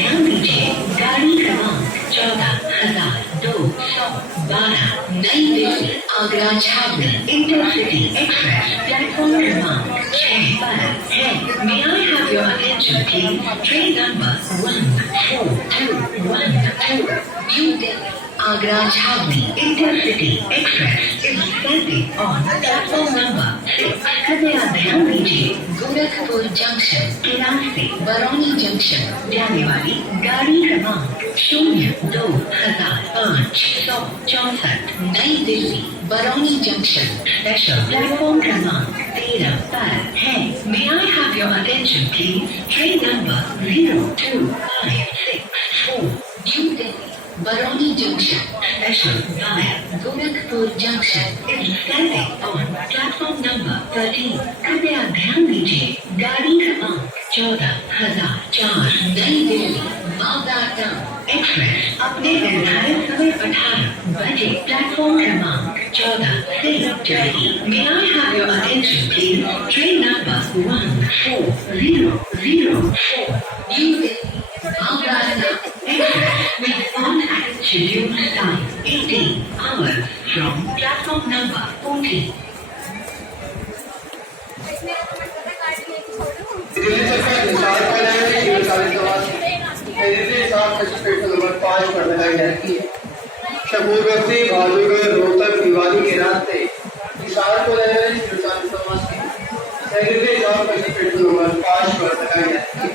ध्यान दीजिए गाड़ी क्रमांक 14,212 नई दिल्ली आगरा छावनी इंटरसिटी एक्सप्रेस प्लेटफॉर्म क्रमांक 6 पर है। May I have your attention please? Train number 14212 New Delhi Agra छावनी intercity express is standing on platform number 6। कृपया ध्यान दीजिए गोरखपुर जंक्शन के रास्ते बरौनी जंक्शन जाने वाली गाड़ी क्रमांक 02,564 नई Delhi Barauni junction special platform क्रमांक 13 पर है। May I have your attention please? Train number 02564 New Delhi Barauni Junction, special via Gorakhpur Junction is standing on platform number 13। कृपया ध्यान दीजिए गाड़ी क्रमांक 14,004 नई दिल्ली मालदा टाउन एक्सप्रेस अपने निर्धारित समय 18 बजे प्लेटफॉर्म क्रमांक 14 से चलेगी। May I have your attention please? Train number 14,004 New Delhi Malda Express with on-time scheduled time 18 hours from platform number 14। Delhi सरकार निसार बनाने की निर्धारित प्रवासी दिल्ली साफ प्लेटफॉर्म नंबर 5 पर लगाई जाती है। शकुरबस्ती भादुगढ़ रोहतक भिवानी के रास्ते निसार को जाने वाली निर्धारित प्रवासी दिल्ली साफ प्लेटफॉर्म नंबर 5 पर लगाई जाती है।